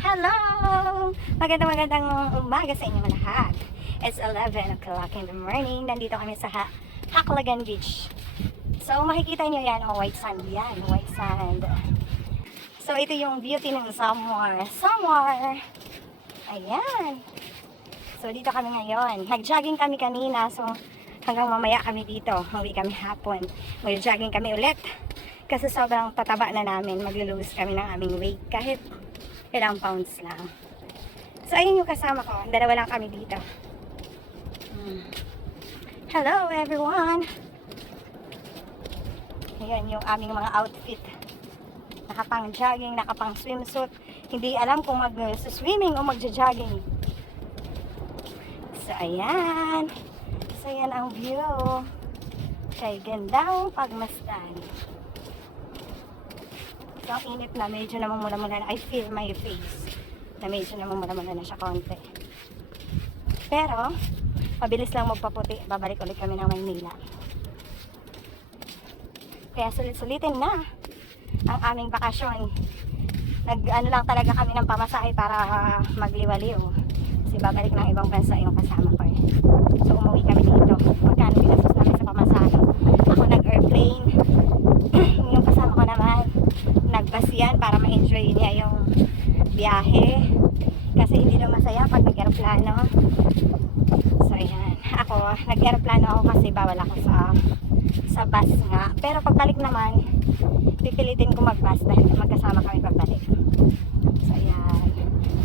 Hello! Magandang umaga sa inyo lahat. It's 11 o'clock in the morning. Nandito kami sa Haclagan Beach. So makikita nyo yan, white sand yan, white sand. So ito yung beauty ng summer. Summer! Ayan. So dito kami ngayon. Nag-jogging kami kanina. So hanggang mamaya kami dito. Uwi kami hapon. Mag-jogging kami ulit. Kasi sobrang pataba na namin. Mag-lose kami ng aming weight. Kahit ilang pounds lang. So ayun yung kasama ko. Dalawa lang kami dito. Hello everyone! Ayan yung aming mga outfit. Nakapang jogging, nakapang swimsuit. Hindi alam kung mag-swimming o magja-jogging. So ayan. So ayan ang view. Kay gandang pagmasdan. So ang init na, medyo namumula-mula na. I feel my face na medyo namumula-mula na siya konti. Pero mabilis lang magpaputi. Babalik ulit kami ng Maynila. Kaya sulit-sulitin na ang aming bakasyon. Nag-ano lang talaga kami ng pamasahe para magliwaliw. Kasi babalik ng ibang bansa yung kasama ko eh. So umuwi kami dito. Magkano ginastos namin sa pamasahe. Ako nag-airplane. Yung kasama ko naman nag-bus yan para ma-enjoy niya yung biyahe. Kasi hindi na masaya pag nag-aeroplano. So ayan. Ako, nag-aeroplano ako kasi bawal ako sa bus nga. Pero pagbalik naman, pipilitin ko mag-bus dahil magkasama kami pagbalik. So ayan.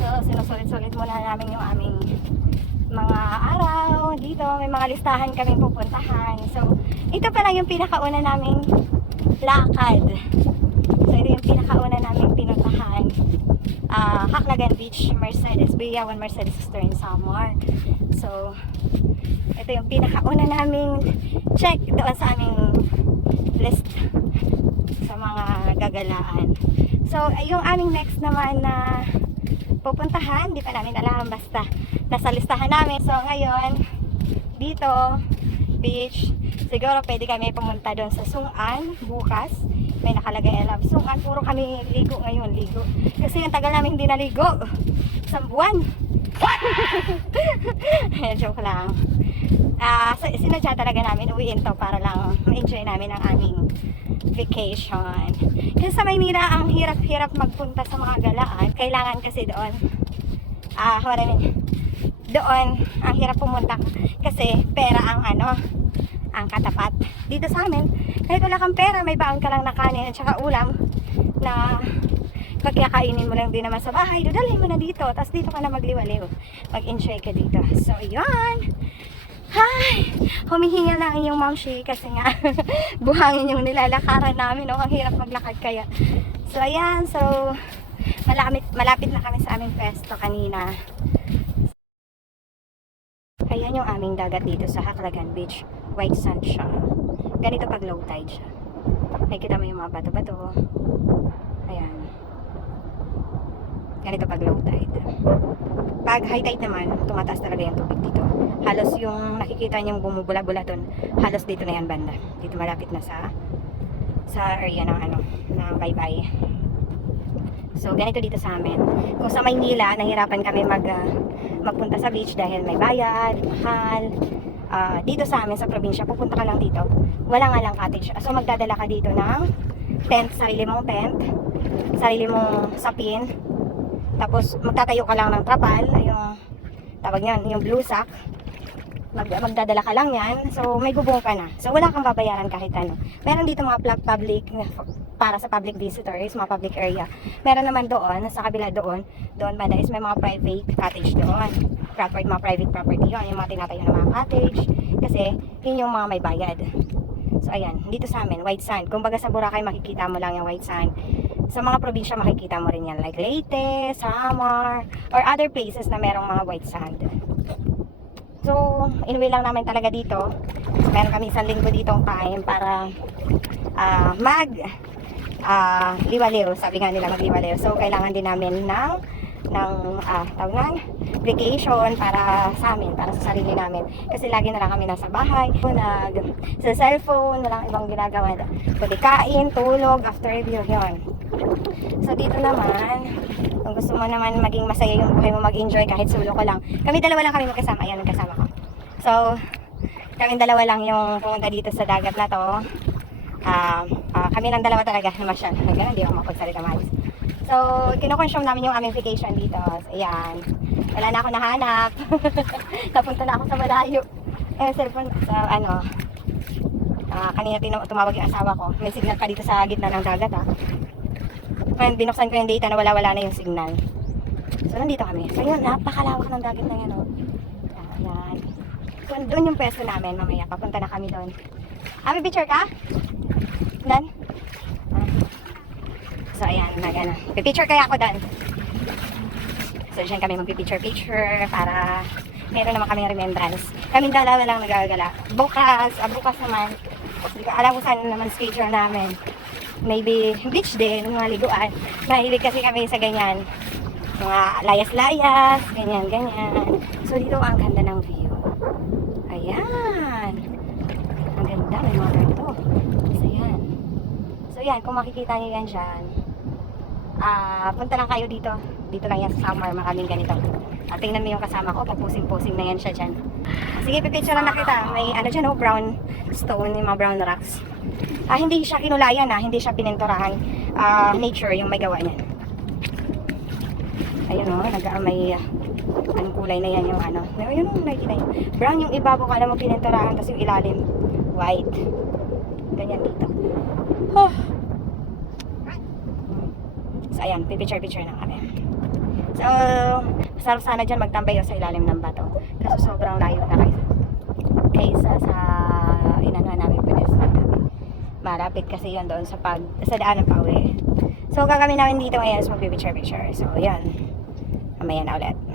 So sinusulit-sulit muna namin yung aming mga araw dito. May mga listahan kaming pupuntahan. So ito pa lang yung pinakauna naming lakad. So ito yung pinakauna naming pinuntahan. Haclagan Beach, Mercedes, Biyawan Mercedes Store in Samar. So ito yung pinakauna naming check doon sa aming list sa mga gagalaan. So yung aming next naman na pupuntahan, di pa namin alam, basta nasa listahan namin. So ngayon dito beach, siguro pwede kami pumunta doon sa Sung'an bukas. May nakalagay alam. Sung'an, puro kami ligo ngayon, ligo. Kasi yung tagal namin hindi naligo. Isang buwan. Joke lang. Sinadya talaga namin uwiin to para lang ma-enjoy namin ang aming vacation. Kasi sa Maynila, ang hirap-hirap magpunta sa mga galaan. Kailangan kasi doon, doon, ang hirap pumunta. Kasi pera ang katapat. Dito sa amin, kahit wala kang pera, may baon ka lang na kanin at saka ulam na pagkakainin mo lang din naman sa bahay, dudalhin mo na dito, tapos dito ka na magliwaliw, mag-enjoy ka dito. So yun, hi, humihinga lang yung mamshi kasi nga buhangin yung nilalakaran namin, ang hirap maglakad kaya. So ayan, so malapit na kami sa aming pwesto kanina. Ayan yung aming dagat dito sa Haclagan Beach. White sand siya. Ganito pag low tide siya. Nakikita mo yung mga bato-bato. Ayan. Ganito pag low tide. Pag high tide naman, tumataas talaga yung tubig dito. Halos yung nakikita niyong bumubula-bula dun, halos dito na yan banda. Dito malapit na sa area ng ng Baybay. So ganito dito sa amin. Kung sa Maynila, nahirapan kami magpunta sa beach dahil may bayad, mahal. Dito sa amin sa probinsya, pupunta ka lang dito, wala nga lang cottage. So magdadala ka dito ng tent, sarili mong tent, sarili mong sapin, tapos magtatayo ka lang ng trapal, yung tawag niyan, yung blue sack. Magdadala ka lang yan, so may bubong ka na, so wala kang babayaran kahit ano. Meron dito mga public para sa public visitors, mga public area. Meron naman doon, sa kabila doon banda is may mga private cottage doon. Mga private property yun, yung mga tinatayo ng mga cottage. Kasi yun yung mga may bayad. So ayan, dito sa amin, white sand. Kung baga sa Boracay, makikita mo lang yung white sand. Sa mga probinsya, makikita mo rin yan. Like Leyte, Samar, or other places na merong mga white sand. So, inuwi lang namin talaga dito. Meron kami isang linggo ditong time para liwaliw. Sabi nga nila magliwaliw. So, kailangan din namin ng vacation para sa amin, para sa sarili namin. Kasi lagi na lang kami nasa bahay, sa cellphone, walang ibang ginagawa. Kundi kain, tulog, after review, yun. So dito naman, kung gusto gusto mo naman maging masaya yung buhay mo, mag-enjoy kahit solo ko lang. Kami dalawa lang kami magkasama. Ayan, magkasama ko. So, kami dalawa lang yung pumunta dito sa dagat na to. Kami lang dalawa talaga naman siya. Ganun, hindi ako makapagsalita maayos. So, kinoconsume namin yung aming vacation dito. So, ayan. Wala na ako nahanap. Napunta na ako sa malayo. Cellphone, sa kanina tumawag yung asawa ko. May signal pa dito sa gitna ng dagat Ngayon, binuksan ko yung data na wala na yung signal. So, nandito kami. So, yun, napakalawak ng dagat na yan, Ayan. So, doon yung pwesto namin mamaya. Papunta na kami doon. May picture ka? Dan? So, ayan, pipicture kaya ako doon. So, dyan kami magpipicture-picture para meron naman kaming remembrance. Kaming dalawa lang nagagala. Bukas naman, alam ko saan naman schedule namin. Maybe beach din, mga liguan. Mahilig kasi kami sa ganyan. Mga layas-layas, ganyan. So, dito ang ganda ng view. Ayan. Ang ganda, may mga ganito. So, yan, kung makikita niyo yan dyan, punta lang kayo dito. Dito lang yan sa summer, maraming ganito. Tingnan mo yung kasama ko, pagpusing-pusing na yan siya dyan. Sige, pipicture na kita. May dyan brown stone, yung mga brown rocks. Hindi siya kinulayan hindi siya pininturahan. Nature yung may gawa niyan. Ayun may anong kulay na yan yung Ayun nakikita yun. Brown yung ibabaw, kala mo pininturahan, tapos yung ilalim white. Ganyan dito. So, ayan, pipicture na kami. So, masarap sana dyan magtambay sa ilalim ng bato. Kaso sobrang layo na kaysa sa inanuhan namin pwesto namin. Malapit kasi yun doon sa daan ng pauwi. So, gagawin namin dito ngayon is magpipicture. So, yan. Mamaya na ulit.